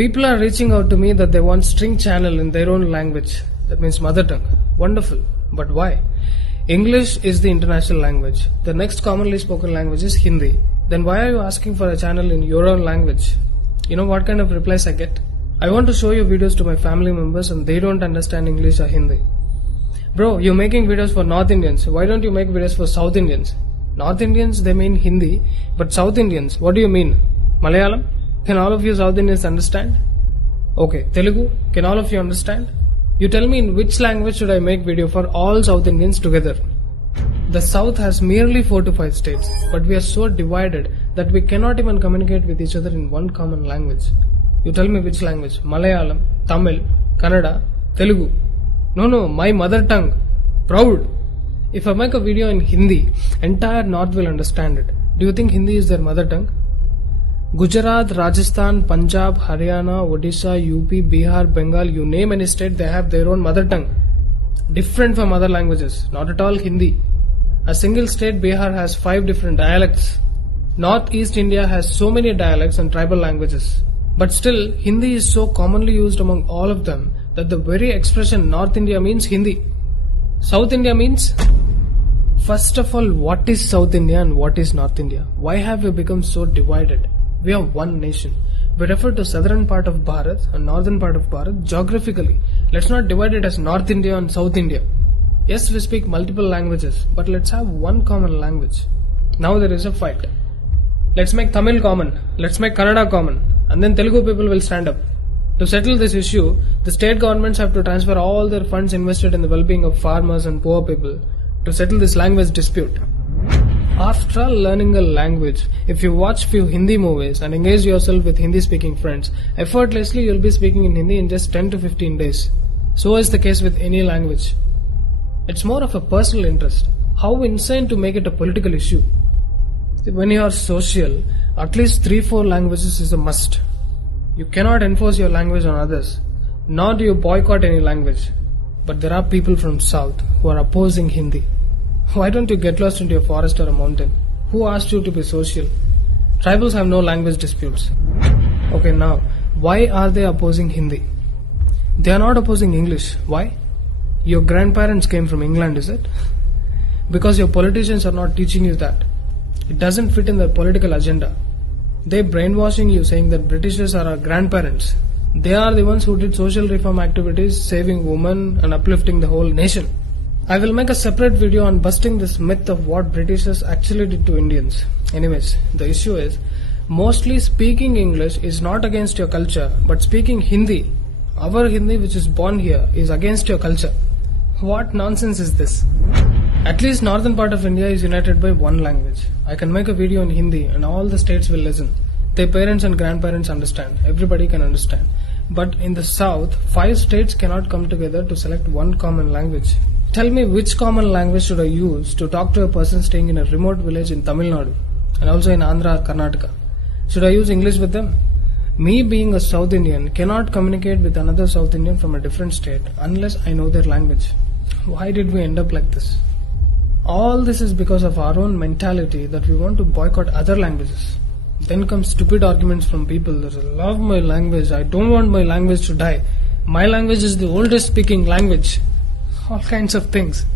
People are reaching out to me that they want string channel in their own language. That means mother tongue. Wonderful. But why? English is the international language. The next commonly spoken language is Hindi. Then why are you asking for a channel in your own language? You know what kind of replies I get? I want to show you videos to my family members and they don't understand English or Hindi. Bro, you're making videos for North Indians. Why don't you make videos for South Indians? North Indians, they mean Hindi. But South Indians, what do you mean? Malayalam? Can all of you South Indians understand? Okay, Telugu? Can all of you understand? You tell me in which language should I make video for all South Indians together? The South has merely 4 to 5 states, but we are so divided that we cannot even communicate with each other in one common language. You tell me which language? Malayalam, Tamil, Kannada, Telugu. No, my mother tongue. Proud. If I make a video in Hindi, entire North will understand it. Do you think Hindi is their mother tongue? Gujarat, Rajasthan, Punjab, Haryana, Odisha, UP, Bihar, Bengal, you name any state, they have their own mother tongue. Different from other languages, not at all Hindi. A single state, Bihar, has 5 different dialects. Northeast India has so many dialects and tribal languages. But still, Hindi is so commonly used among all of them that the very expression North India means Hindi. South India means? First of all, what is South India and what is North India? Why have we become so divided? We are one nation. We refer to southern part of Bharat and northern part of Bharat geographically. Let's not divide it as North India and South India. Yes, we speak multiple languages, but let's have one common language. Now there is a fight. Let's make Tamil common. Let's make Kannada common. And then Telugu people will stand up. To settle this issue, the state governments have to transfer all their funds invested in the well-being of farmers and poor people to settle this language dispute. After all learning a language, if you watch few Hindi movies and engage yourself with Hindi speaking friends, effortlessly you'll be speaking in Hindi in just 10 to 15 days. So is the case with any language. It's more of a personal interest. How insane to make it a political issue. When you are social, at least 3-4 languages is a must. You cannot enforce your language on others, nor do you boycott any language. But there are people from South who are opposing Hindi. Why don't you get lost into a forest or a mountain? Who asked you to be social? Tribals have no language disputes. Okay, now, why are they opposing Hindi? They are not opposing English. Why? Your grandparents came from England, is it? Because your politicians are not teaching you that. It doesn't fit in their political agenda. They're brainwashing you, saying that Britishers are our grandparents. They are the ones who did social reform activities, saving women and uplifting the whole nation. I will make a separate video on busting this myth of what Britishers actually did to Indians. Anyways, the issue is, mostly speaking English is not against your culture, but speaking Hindi, our Hindi which is born here, is against your culture. What nonsense is this? At least northern part of India is united by one language. I can make a video in Hindi and all the states will listen. Their parents and grandparents understand. Everybody can understand. But in the south, 5 states cannot come together to select one common language. Tell me which common language should I use to talk to a person staying in a remote village in Tamil Nadu and also in Andhra or Karnataka? Should I use English with them? Me being a South Indian cannot communicate with another South Indian from a different state unless I know their language. Why did we end up like this? All this is because of our own mentality that we want to boycott other languages. Then come stupid arguments from people that I love my language, I don't want my language to die. My language is the oldest speaking language. All kinds of things.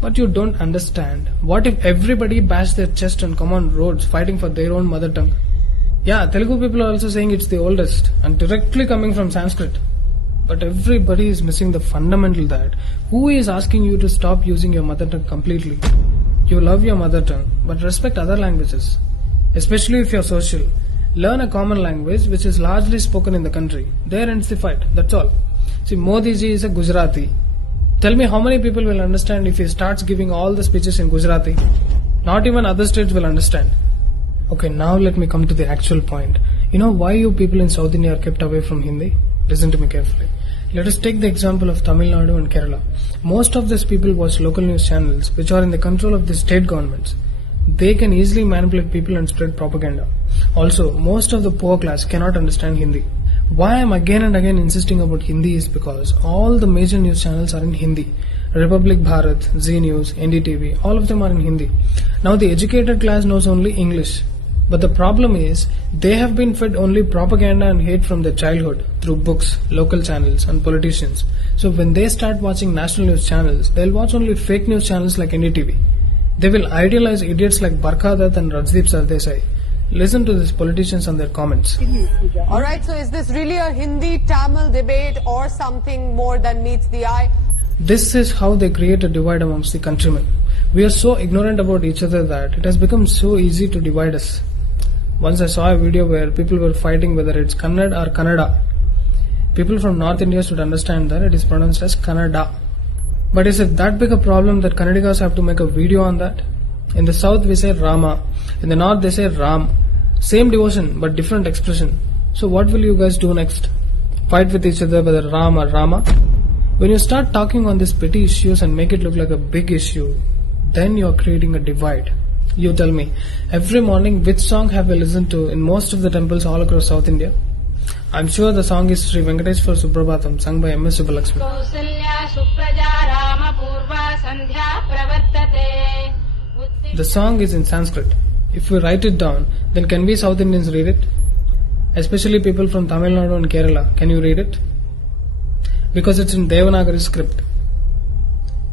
But you don't understand. What if everybody bashed their chest and come on roads fighting for their own mother tongue? Yeah, Telugu people are also saying it's the oldest and directly coming from Sanskrit. But everybody is missing the fundamental that who is asking you to stop using your mother tongue completely? You love your mother tongue, but respect other languages. Especially if you're social. Learn a common language which is largely spoken in the country. There ends the fight, that's all. See, Modi ji is a Gujarati. Tell me how many people will understand if he starts giving all the speeches in Gujarati? Not even other states will understand. Okay, now let me come to the actual point. You know why you people in South India are kept away from Hindi? Listen to me carefully. Let us take the example of Tamil Nadu and Kerala. Most of these people watch local news channels which are in the control of the state governments. They can easily manipulate people and spread propaganda. Also, most of the poor class cannot understand Hindi. Why I am again and again insisting about Hindi is because all the major news channels are in Hindi. Republic Bharat, Zee News, NDTV, all of them are in Hindi. Now the educated class knows only English. But the problem is, they have been fed only propaganda and hate from their childhood through books, local channels, and politicians. So when they start watching national news channels, they'll watch only fake news channels like NDTV. They will idealize idiots like Barkha Dutt and Rajdeep Sardesai. Listen to these politicians and their comments. Alright, so is this really a Hindi-Tamil debate or something more than meets the eye? This is how they create a divide amongst the countrymen. We are so ignorant about each other that it has become so easy to divide us. Once I saw a video where people were fighting whether it's Kannada or Kannada. People from North India should understand that it is pronounced as Kannada. But is it that big a problem that Kannadigas have to make a video on that? In the south we say Rama, in the north they say Ram. Same devotion but different expression. So what will you guys do next? Fight with each other whether Ram or Rama? When you start talking on these petty issues and make it look like a big issue, then you are creating a divide. You tell me, every morning which song have you listened to in most of the temples all across South India? I'm sure the song is Sri Venkateshwar Suprabhatam, sung by M.S. Subbulakshmi. The song is in Sanskrit. If we write it down, then can we South Indians read it? Especially people from Tamil Nadu and Kerala, can you read it? Because it's in Devanagari script.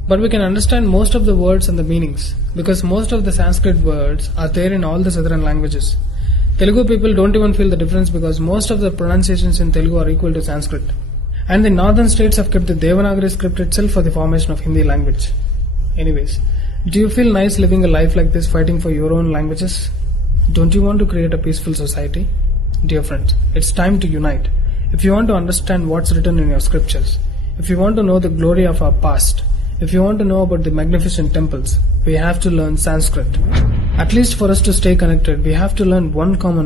But we can understand most of the words and the meanings, because most of the Sanskrit words are there in all the southern languages. Telugu people don't even feel the difference because most of the pronunciations in Telugu are equal to Sanskrit. And the northern states have kept the Devanagari script itself for the formation of Hindi language. Anyways, do you feel nice living a life like this, fighting for your own languages? Don't you want to create a peaceful society? Dear friends, it's time to unite. If you want to understand what's written in your scriptures, if you want to know the glory of our past, if you want to know about the magnificent temples, we have to learn Sanskrit. At least for us to stay connected, we have to learn one common language.